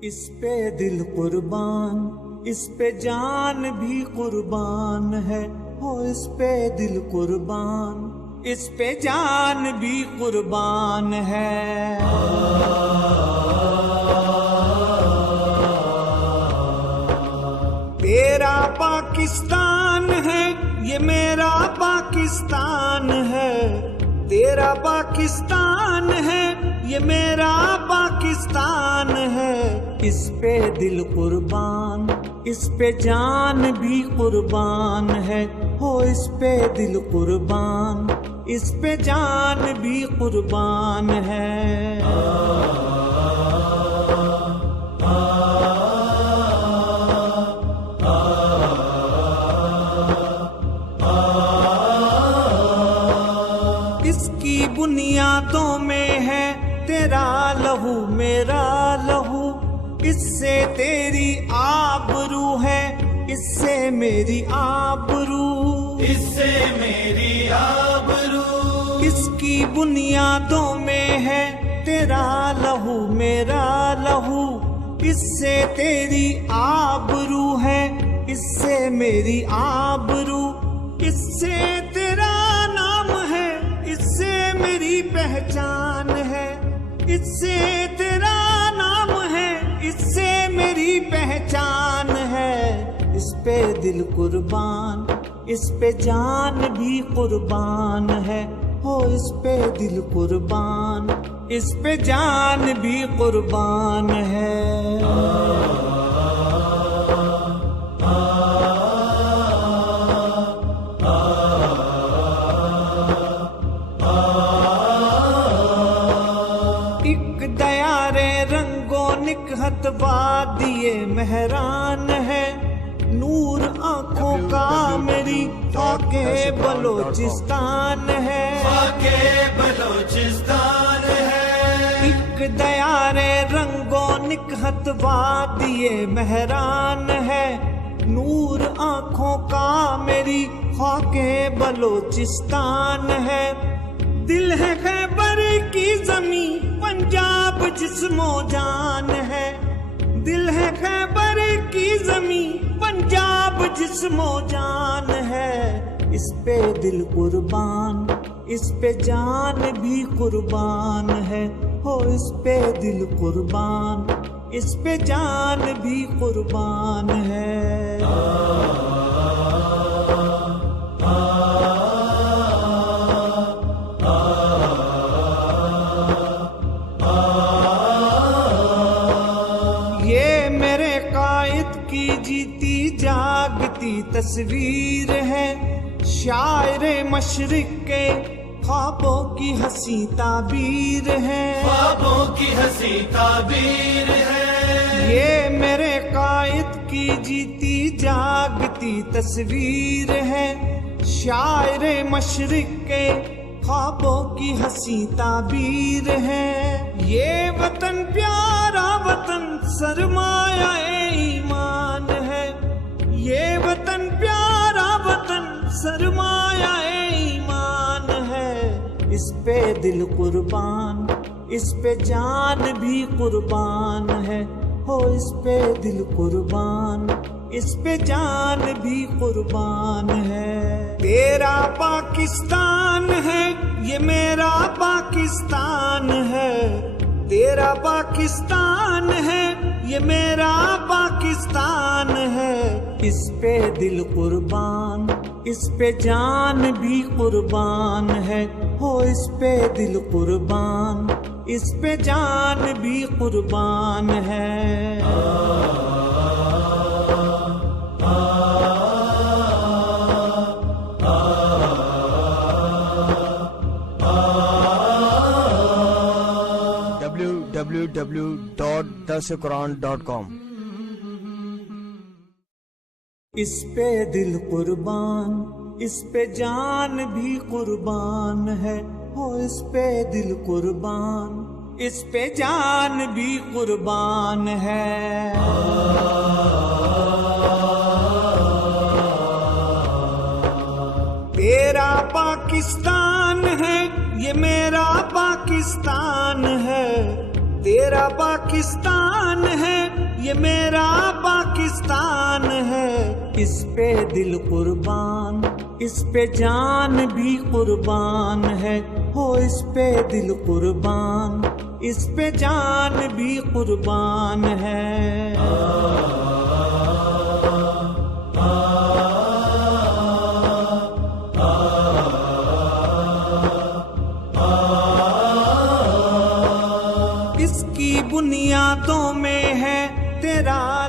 इस पे दिल कुर्बान, इस पे जान भी कुर्बान है। हो इस पे दिल कुर्बान, इस पे जान भी कुर्बान है। तेरा पाकिस्तान है, ये मेरा पाकिस्तान है। तेरा पाकिस्तान है, ये मेरा पाकिस्तान है। इस पे दिल कुर्बान, इस पे जान भी कुर्बान है। हो इस पे दिल कुर्बान, इस पे जान भी कुर्बान है। इसकी बुनियादों में है तेरा लहू मेरा लहू। इससे तेरी आबरू है, इससे मेरी आबरू, इससे मेरी आबरू। इसकी बुनियादों में है तेरा लहू मेरा लहू। इससे तेरी आबरू है, इससे मेरी आबरू। इससे तेरा नाम है, इससे मेरी पहचान है। इससे तेरा नाम है, इससे मेरी पहचान है। इस पे दिल कुर्बान, इस पे जान भी कुर्बान है। हो इस पे दिल कुर्बान, इस पे जान भी कुर्बान है। निकहत वादिये मेहरान है। नूर आँखों का मेरी फाके बलोचिस्तान है। फाके बलोचिस्तान है। एक दयारे रंगो निकहत वादिये मेहरान है। नूर आँखों का मेरी फाके बलोचिस्तान है। दिल है खैबर की जमी, पंजाब जिस्मो जान है। दिल है खैबर की जमी, पंजाब जिस्मो जान है। इस पे दिल कुर्बान, इस पे जान भी कुर्बान है। हो इस पे दिल कुर्बान, इस पे जान भी कुर्बान है। जीती जागती तस्वीर है। शायरे मशरिक के ख्वाबों की हंसी ताबीर है। ख्वाबों की हंसी ताबीर है। ये मेरे कायद की जीती जागती तस्वीर है। शायरे मशरिक के ख्वाबों की हंसी ताबीर है। ये वतन प्यारा वतन सरमाया ईमान है। ये वतन प्यारा वतन सरमाया ईमान है। इस पे दिल कुर्बान, इस पे जान भी कुर्बान है। हो इस पे दिल कुर्बान, इस पे जान भी कुर्बान है। तेरा पाकिस्तान है, ये मेरा पाकिस्तान है। तेरा पाकिस्तान है, ये मेरा पाकिस्तान है। इस पे दिल कुर्बान, इस पे जान भी कुर्बान है। हो इस पे दिल कुर्बान, इस पे जान भी कुर्बान है। www.dasquran.com। इस पे दिल कुर्बान, इस पे जान भी कुर्बान है। हो इस पे दिल कुर्बान, इस पे जान भी कुर्बान है। तेरा पाकिस्तान है, ये मेरा पाकिस्तान है। तेरा पाकिस्तान है, ये मेरा पाकिस्तान है, इस पे दिल कुर्बान, इस पे जान भी कुर्बान है, हो इस पे दिल कुर्बान, इस पे जान भी कुर्बान है। इसकी बुनियादों में है तेरा